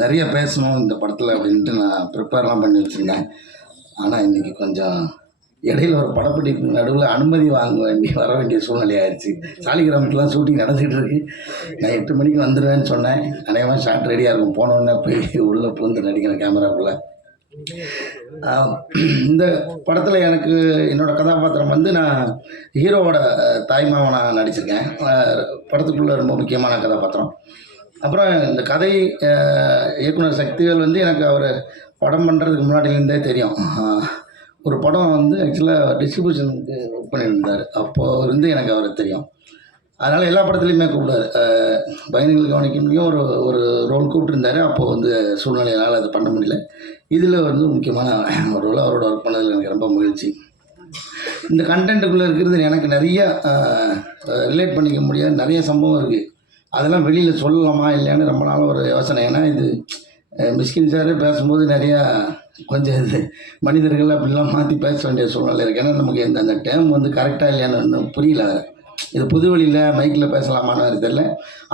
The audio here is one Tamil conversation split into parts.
நிறைய பேசணும் இந்த படத்தில் அப்படின்ட்டு நான் ப்ரிப்பேர்லாம் பண்ணி வச்சுருந்தேன். ஆனால் இன்றைக்கி கொஞ்சம் இடையில ஒரு படப்பிடிப்பு நடுவில் அனுமதி வாங்க வேண்டிய வர வேண்டிய சூழ்நிலை ஆயிடுச்சு. சாலிகிராமத்துலாம் ஷூட்டிங் நடந்துகிட்டு இருக்கு. நான் எட்டு மணிக்கு வந்துடுவேன்னு சொன்னேன். அநேகமாக ஷார்ட் ரெடியாக இருக்கும். போனோடனே போய் உள்ளே பூந்து நடிக்கிறேன் கேமராக்குள்ளே இந்த படத்தில் எனக்கு என்னோடய கதாபாத்திரம் வந்து நான் ஹீரோவோட தாய்மாவை நான் நடிச்சிருக்கேன். படத்துக்குள்ளே ரொம்ப முக்கியமான கதாபாத்திரம். அப்புறம் இந்த கதை இயக்குனர் சக்திவேல் வந்து எனக்கு அவர் படம் பண்ணுறதுக்கு முன்னாடிலேருந்தே தெரியும். ஒரு படம் வந்து ஆக்சுவலாக டிஸ்ட்ரிபியூஷனுக்கு ஒர்க் பண்ணியிருந்தார். அப்போது இருந்து எனக்கு அவரை தெரியும். அதனால் எல்லா படத்துலையுமே கூப்பிடாரு பயணிகள் கவனிக்கணும் ஒரு ஒரு ரோல் கூப்பிட்டுருந்தாரு. அப்போது வந்து சூழ்நிலையினால் அது பண்ண முடியல. இதில் வந்து முக்கியமான ஒரு ரோல் அவரோட ஒர்க் பண்ணதில் எனக்கு ரொம்ப மகிழ்ச்சி. இந்த கண்டென்ட்டுக்குள்ளே இருக்கிறது எனக்கு நிறைய ரிலேட் பண்ணிக்க முடியாத நிறைய சம்பவம் இருக்குது அதெல்லாம் வெளியில் சொல்லலாமா இல்லையான்னு ரொம்ப நாள் ஒரு யோசனை. ஏன்னா இது மிஸ்கின் சார் பேசும்போது நிறையா கொஞ்சம் இது மனிதர்கள் அப்படிலாம் மாற்றி பேச வேண்டிய சூழ்நிலை இருக்குது ஏன்னா நமக்கு இந்த அந்த டேம் வந்து கரெக்டாக இல்லையான்னு புரியல. இது புது வழியில் மைக்கில் பேசலாமான்னு வேறு தெரியல.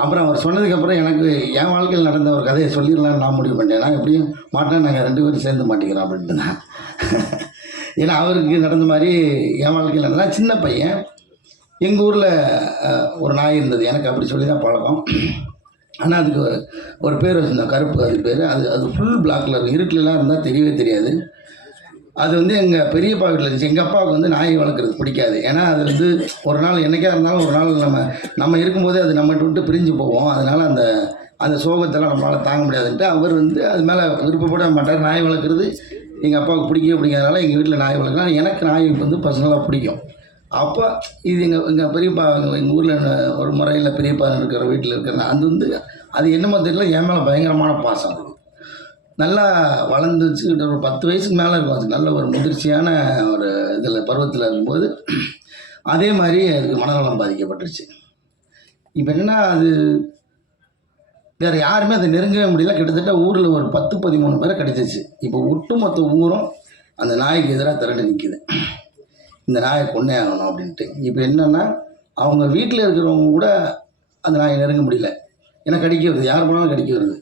அப்புறம் அவர் சொன்னதுக்கப்புறம் எனக்கு என் வாழ்க்கையில் நடந்த ஒரு கதையை சொல்லிடலாம்னு நான் முடிவு பண்ணிட்டேன். நான் எப்படியும் மாட்டேன் நாங்கள் ரெண்டு பேரும் சேர்ந்து மாட்டிக்கிறோம் அப்படின்ட்டு தான் ஏன்னா அவருக்கு நடந்த மாதிரி என் வாழ்க்கையில் நடந்தால் சின்ன பையன். எங்கள் ஊரில் ஒரு நாய் இருந்தது. எனக்கு அப்படி சொல்லி தான் பழக்கம். ஆனால் அதுக்கு ஒரு- பேர் வச்சுருந்தோம் கருப்பு அது பேர். அது அது ஃபுல் பிளாக்ல இருக்கும் இருட்டிலலாம் இருந்தால் தெரியவே தெரியாது. அது வந்து எங்கள் பெரியப்பா வீட்டில் இருந்துச்சு. எங்கள் அப்பாவுக்கு வந்து நாய் வளர்க்குறது பிடிக்காது. ஏன்னா அது வந்து ஒரு நாள் என்றைக்கா இருந்தாலும் ஒரு நாள் நம்ம நம்ம இருக்கும்போதே அது நம்ம விட்டு பிரிஞ்சு போவோம் அதனால் அந்த அந்த சோகத்தெல்லாம் நம்மளால் தாங்க முடியாதுன்ட்டு அவர் வந்து அது மேலே விருப்பப்பட மாட்டார் நாய் வளர்க்குறது எங்கள் அப்பாவுக்கு பிடிக்கவே பிடிக்காதனால எங்கள் வீட்டில் நாய் வளர்க்கலாம். எனக்கு நாய் வந்து பர்சனலாக பிடிக்கும். அப்போ இது எங்கள் எங்கள் பெரியப்பா எங்கள் ஊரில் ஒரு முறையில் பெரியப்பா இருக்கிற வீட்டில் இருக்கிற அது வந்து அது என்னமோ தெரியல என் மேலே பயங்கரமான பாசம். அது நல்லா வளர்ந்துச்சுக்கிட்ட ஒரு பத்து வயசுக்கு மேலே இருக்கும். அது நல்ல ஒரு முதிர்ச்சியான ஒரு இதில் பருவத்தில் இருக்கும்போது அதே மாதிரி அதுக்கு மனநலம் பாதிக்கப்பட்டுருச்சு. இப்போ என்னென்னா அது வேறு யாருமே அதை நெருங்கவே முடியல. கிட்டத்தட்ட ஊரில் ஒரு பத்து பதிமூணு பேரை கிடச்சிச்சு. இப்போ ஒட்டுமொத்த ஊரும் அந்த நாய்க்கு எதிராக திரண்டு நிற்கிது இந்த நாயை கொண்டே ஆகணும் அப்படின்ட்டு. இப்போ என்னென்னா அவங்க வீட்டில் இருக்கிறவங்க கூட அந்த நாயை நெருங்க முடியல. ஏன்னா கடிக்க வருது. யார் போனாலும் கடிக்க வருது.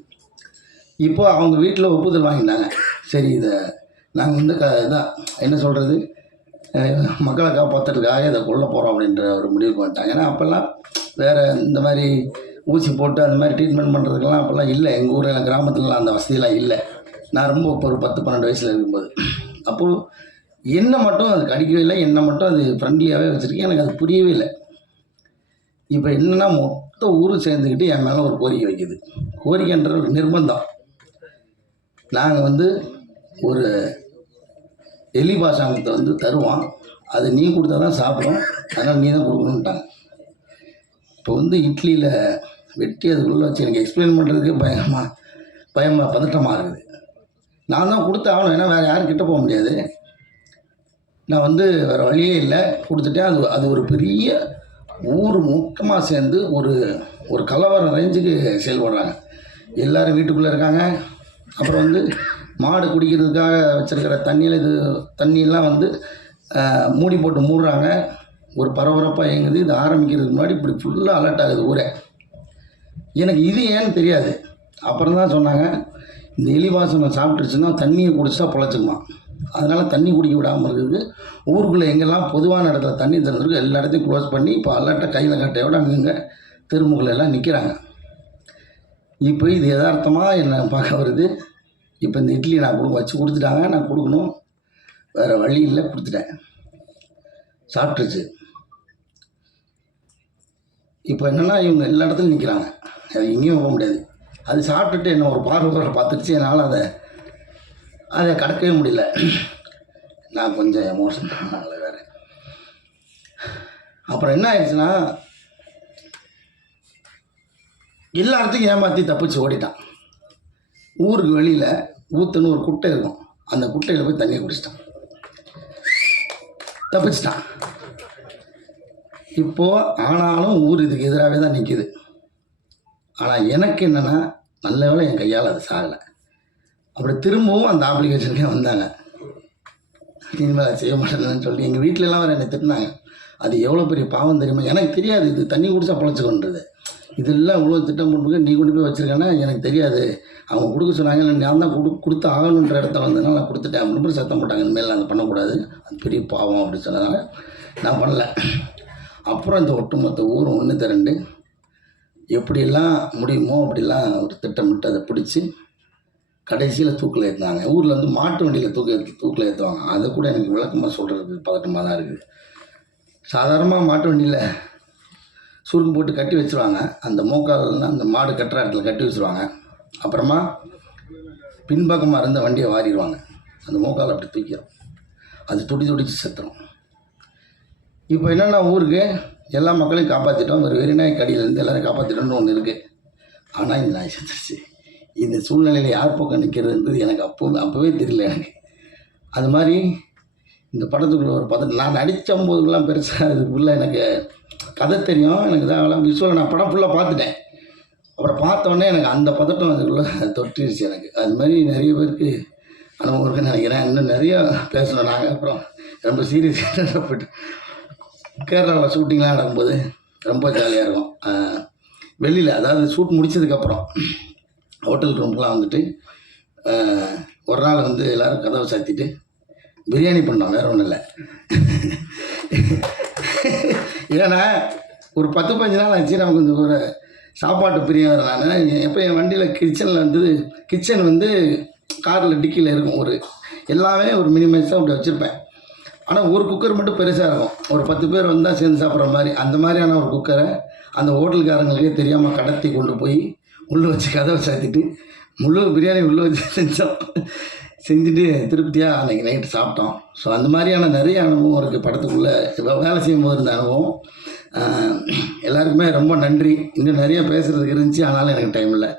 இப்போ அவங்க வீட்டில் ஒப்புதல் வாங்கிட்டாங்க சரி இதை நாங்கள் வந்து க இதான் என்ன சொல்கிறது மக்களை காப்பாற்றுறதுக்காக இதை கொல்ல போகிறோம் அப்படின்ற ஒரு முடிவுக்கு வந்துட்டாங்க. ஏன்னா அப்போல்லாம் வேறு இந்த மாதிரி ஊசி போட்டு அந்த மாதிரி ட்ரீட்மெண்ட் பண்ணுறதுக்கெல்லாம் அப்போல்லாம் இல்லை. எங்கள் ஊரில் கிராமத்துலலாம் அந்த வசதியெல்லாம் இல்லை. நான் ரொம்ப இப்போ ஒரு பத்து பன்னெண்டு வயசில் இருக்கும்போது. அப்போது என்னை மட்டும் அது கடிக்கவே இல்லை என்னை மட்டும் அது ஃப்ரெண்ட்லியாகவே வச்சுருக்கேன். எனக்கு அது புரியவே இல்லை. இப்போ என்னென்னா மொத்த ஊரும் சேர்ந்துக்கிட்டு என் மேலே ஒரு கோரிக்கை வைக்குது. கோரிக்கைன்ற ஒரு நிர்பந்தம். நாங்கள் வந்து ஒரு எலி பாஷாங்கத்தை வந்து தருவோம். அது நீ கொடுத்தா தான் சாப்பிடும். அதனால் நீ தான் கொடுக்கணுன்ட்டாங்க இப்போ வந்து இட்லியில் வெட்டி அதுக்குள்ளே வச்சு எனக்கு எக்ஸ்பிளைன் பண்ணுறதுக்கு பயமாக பயமாக பதட்டமாக இருக்குது. நான் தான் கொடுத்து ஆகணும். ஏன்னா வேறு யாரும் கிட்ட போக முடியாது. நான் வந்து வேறு வழியே இல்லை. கொடுத்துட்டேன். அது அது ஒரு பெரிய ஊர் மொத்தமாக சேர்ந்து ஒரு ஒரு கலவரம் ரேஞ்சுக்கு செயல்படுறாங்க. எல்லோரும் வீட்டுக்குள்ளே இருக்காங்க. அப்புறம் வந்து மாடு குடிக்கிறதுக்காக வச்சுருக்கிற தண்ணியில் இது தண்ணியெல்லாம் வந்து மூடி போட்டு மூடுறாங்க. ஒரு பரபரப்பாக இயங்குது. இது ஆரம்பிக்கிறதுக்கு முன்னாடி இப்படி ஃபுல்லாக அலர்ட் ஆகுது ஊரே. எனக்கு இது ஏன்னு தெரியாது. அப்புறம் தான் சொன்னாங்க. இந்த எலி வாசனை சாப்பிட்டுருச்சுன்னா தண்ணியை குடிச்சா பொழைச்சிக்குமா அதனால் தண்ணி குடிக்க விடாமல் இருக்குது. ஊருக்குள்ளே எங்கெல்லாம் பொதுவான இடத்துல தண்ணி திறந்துருக்கு எல்லா இடத்தையும் க்ளோஸ் பண்ணி இப்போ அல்லாட்ட கையில் கட்டையோட அங்கங்கே திருமுகில் எல்லாம் நிற்கிறாங்க இப்போ இது யதார்த்தமாக என்னை பார்க்க வருது? இப்போ இந்த இட்லி நான் கொடுக்க வச்சு கொடுத்துட்டாங்க நான் கொடுக்கணும். வேறு வழி இல்லை கொடுத்துட்டேன். சாப்பிட்டுருச்சு. இப்போ என்னென்னா இவங்க எல்லா இடத்துலையும் நிற்கிறாங்க அது எங்கேயும் போக முடியாது. அது சாப்பிட்டுட்டு என்ன ஒரு பார்வை பார்வை பார்த்துருச்சு. என்னால் அதை அதை கடக்கவே முடியல. நான் கொஞ்சம் எமோஷனல் வேறு. அப்புறம் என்ன ஆயிடுச்சுன்னா எல்லா இடத்துக்கும் ஏமாற்றி தப்பிச்சு ஓடிட்டான். ஊருக்கு வெளியில் ஊத்துன்னு ஒரு குட்டை இருக்கும். அந்த குட்டையில் போய் தண்ணியை குடிச்சிட்டான். தப்பிச்சிட்டான். இப்போது ஆனாலும் ஊர் இதுக்கு எதிராகவே தான் நிற்கிது ஆனால் எனக்கு என்னென்னா நல்ல வேலை என் கையால் அது சாகலை. அப்படி திரும்பவும் அந்த அப்ளிகேஷனுக்கே வந்தாங்க. இனிமேல் செய்ய மாட்டேன்னு சொல்லி எங்கள் வீட்டிலலாம் வேறு என்னை திட்டினாங்க. அது எவ்வளோ பெரிய பாவம் தெரியுமா? எனக்கு தெரியாது. இது தண்ணி குடிச்சா பொழைச்சிக்கொன்றது இதெல்லாம் இவ்வளோ திட்டம் போட்டு நீ கொண்டு போய் வச்சுருக்கேன்னா எனக்கு தெரியாது. அவங்க கொடுக்க சொன்னாங்க நான் தான் கொடு கொடுத்து ஆகணுன்ற இடத்த வந்ததுனால நான் கொடுத்துட்டேன் அப்படின்னு சத்தம் போட்டாங்க. இனிமேல் நான் அதை பண்ணக்கூடாது. அது பெரிய பாவம் அப்படின்னு சொன்னதால நான் பண்ணல. அப்புறம் இந்த ஒட்டுமொத்த ஊரும் ஒன்று திரண்டு எப்படியெல்லாம் முடியுமோ அப்படிலாம் ஒரு திட்டமிட்டு அதை பிடிச்சி கடைசியில் தூக்கில் ஏற்றினாங்க ஊரில் வந்து மாட்டு வண்டியில் தூக்க தூக்கில் ஏற்றுவாங்க அதை கூட எனக்கு விளக்கமாக சொல்கிறது பதட்டமாக தான் இருக்குது. சாதாரணமாக மாட்டு வண்டியில் சுருக்கு போட்டு கட்டி வச்சுருவாங்க. அந்த மோக்கால்னா அந்த மாடு கட்டுற இடத்துல கட்டி வச்சுருவாங்க. அப்புறமா பின்பக்கமாக இருந்த வண்டியை வாரிடுவாங்க. அந்த மூக்கால் அப்படி தூக்கிடும். அது துடி துடிச்சு செத்துடும் இப்போ என்னென்னா ஊருக்கு? எல்லா மக்களையும் காப்பாற்றிட்டோம் ஒரு வெறிநாய் கடியிலேருந்து எல்லாரையும் காப்பாற்றிட்டோம்னு ஒன்று இருக்குது ஆனால் இந்த நாய் செத்துருச்சு. இந்த சூழ்நிலையில் யார் பக்கம் நிற்கிறதுன்றது எனக்கு அப்போ அப்போவே தெரியல எனக்கு. அது மாதிரி இந்த படத்துக்குள்ளே ஒரு பதட்டம் நான் நடித்த போதுலாம் பெருசாக அதுக்குள்ளே எனக்கு கதை தெரியும். எனக்கு தான் விஷுவல் நான் படம் ஃபுல்லாக பார்த்துட்டேன். அப்புறம் பார்த்தோன்னே எனக்கு அந்த பதட்டம் அதுக்குள்ளே தொற்றிடுச்சு எனக்கு. அது மாதிரி நிறைய பேருக்கு அனுபவம் இருக்குன்னு நினைக்கிறேன். இன்னும் நிறைய பேசணும். நாங்கள் அப்புறம் ரொம்ப சீரியஸாக போயிட்டு கேரளாவில் ஷூட்டிங்லாம் நடக்கும்போது ரொம்ப ஜாலியாக இருக்கும். வெளியில் அதாவது ஷூட் முடித்ததுக்கப்புறம் ஹோட்டல் ரூம்லாம் வந்துட்டு ஒரு நாள் வந்து எல்லோரும் கதவை சாத்திட்டு பிரியாணி பண்ணோம் வேறு ஒன்றும் இல்லை. ஏன்னா ஒரு பத்து பதினஞ்சு நாள் ஆச்சு நமக்கு இந்த ஒரு சாப்பாட்டு பிரியம் நான். எப்போ என் வண்டியில் கிச்சனில் வந்து கிச்சன் வந்து காரில் டிக்கியில் இருக்கும் ஒரு எல்லாமே ஒரு மினிமைஸாக அப்படி வச்சுருப்பேன். ஆனால் ஒரு குக்கர் மட்டும் பெருசாக இருக்கும். ஒரு பத்து பேர் வந்தால் சேர்ந்து சாப்பிட்ற மாதிரி அந்த மாதிரியான ஒரு குக்கரை அந்த ஹோட்டல்காரங்களுக்கே தெரியாமல் கடத்தி கொண்டு போய் உள்ளே வச்சு கதவை சாத்திட்டு முழு பிரியாணி உள்ளே வச்சு செஞ்சோம். செஞ்சுட்டு திருப்தியாக அன்றைக்கி நைட்டு சாப்பிட்டோம். ஸோ அந்த மாதிரியான நிறைய அனுபவம் இருக்குது படத்துக்குள்ளே. இப்போ வேலை செய்யும்போது இருந்த அனுபவம். எல்லாருக்குமே ரொம்ப நன்றி. இன்னும் நிறைய பேசுகிறதுக்கு இருந்துச்சு. ஆனாலும் எனக்கு டைம் இல்லை.